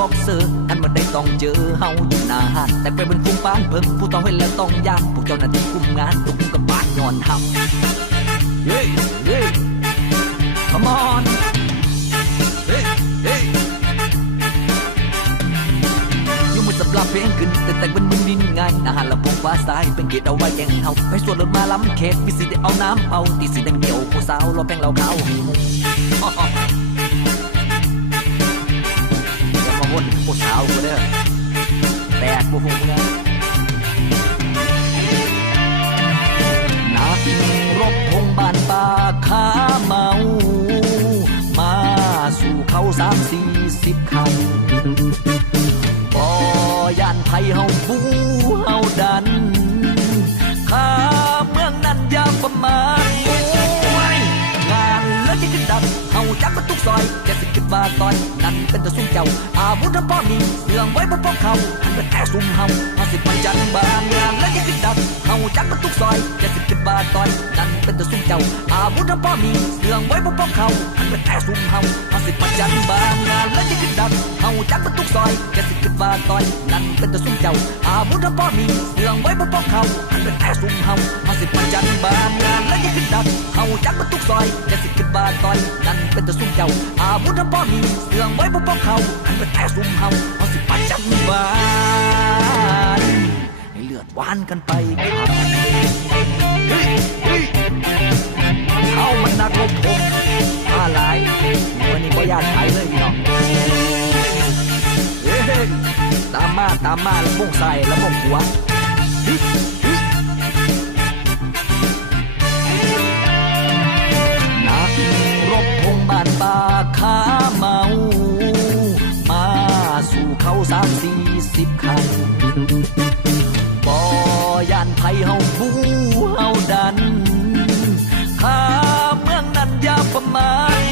บอกเสืออันมันได้ต้องเจอเฮาอยู่หน้าห้านแต่ไปเป็นภูมิปานเพิ่งผู้ต้องเห็นแล้วต้องย่านพวกเจ้าหน้าที่คุมงานตุกกับปานย้อนทำเฮ้ยเฮ้ย come on เฮ้ยเฮ้ยยุ่งมือสับลาเพลงขึ้นแต่เป็นมึนดินง่ายอาหารลำพงฟ้าสายเป็นเกตเอาไว้แกงเฮาไปสวนรถมาล้ำเขตมีสิได้เอาน้ำเอาตีสีแดงเดียวผู้สาวรอแป้งเราขาวมีมุงอย่ามาวนผู้สาวกูเด้อแตกผู้หงนะนักรบพงบ้านป่าขาเมามาสู่เขา30-40 คันบ่ย่านไทยเฮาบูเฮาดันข้าเมืองนั้นยาวประมาณงานเลิศที่ขึ้นดังเฮาจักประตูซอยแค่10 บาทตอนนั้นเป็นตัวซุ่มเจ้าอาวุธทั้งป้อมมีเสื่องไว้บ่พบเขาอันเป็นแค่ซุ่มเฮา50 วันจันทร์บางงานเลิศที่ขึ้นดังเฮาจักประตูซอยแค่10 บาทตอนนั้นเป็นตัวซุ่มเจ้าอาวุธทั้งป้อมมีเสื่องไว้บ่พบเขาอันเป็นแค่ซุ่มเฮา50 วันจันทร์บางงานเลิศที่ขึ้นดังเฮาจักประตูซอยแค่10 บาทตอนนั้นเป็นตัวซุ่มเจ้าอาวุธทั้งป้อมมีเสื่องไว้บ่พบเขาอันเป็นแค่ซุ่มเฮา50 วันจันทร์บางงานเลิศที่ขึ้นดังเฮาจักประตูซอยแค่10 บาทตอนนั้นเป็นตัวซุ่มเจ้าอาวุธทั้งป้อมมีเสื่องไว้บ่พบเขาอันเป็นแค่ซุ่มเฮา50 วันจันทร์บางให้เลือดหวานกันไปเอามันนักรบพงอะไรวันนี้ก็ญาติไทยเลยพี่น้องตามมาแล้วพงใส่แล้วพงหัวนักรบพงบ้านป่าขาเมามาสู่เขา30-40 คันบ่ย่านไทยเฮาบูเฮาดันข้าเมืองนั้นยาวประมาณ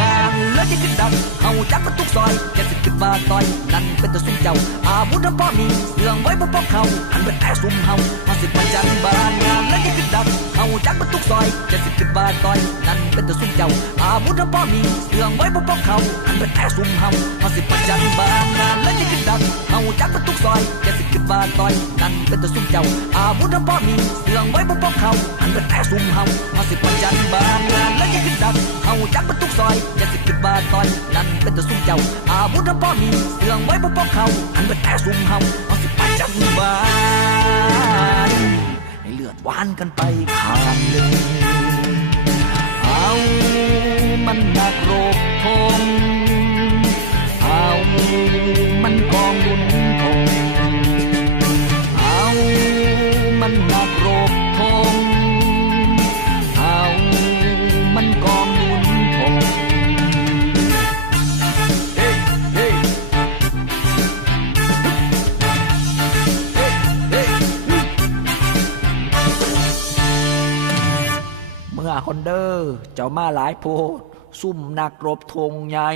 งานเลิศที่ขึ้นดังเฮาจักประตูซอยแค่10 บาทตอนนั้นเป็นตัวซุ่มเจ้าอาวุธทั้งป้อมมีเสื่องไว้บ่พบเขาอันเป็นแค่ซุ่มเฮา50 วันจันทร์บานงานเลิศที่ขึ้นดังเฮาจักประตูซอยแค่10 บาทตอนนั้นเป็นตัวซุ่มเจ้าอาวุธทั้งป้อมมีเสื่องไว้บ่พบเขาอันเป็นแค่ซุ่มเฮา50 วันจันทร์บานงานเลิศที่ขึ้นดังเฮาจักประตูซอยแค่10 บาทตอนนั้นเป็นตัวซุ่มเจ้าอาวุธทั้งป้อมมีเสื่องไว้บ่พบเขาอันเป็นแค่ซุ่มเฮา50 วันจันทร์บานงานเลิศที่ขึ้นดังเฮาจักประตูซอยแค่10 บาทตอนนั้นเป็นตัวซุ่มเจ้าอาวุธทั้งป้อมมีเสื่องไว้บ่พบเขาอันเป็นแค่ซุ่มเฮา50 วันจันทร์บานให้เลือดหวานกันไปข้ามเลยเอามันนักรบพงเอามันกองบุญทงเอามันนักรบพงเอามันกองบุญทงเมื่อคนเด้อเจ้ามาหลายโพดซุ่มนักรบธงใหญ่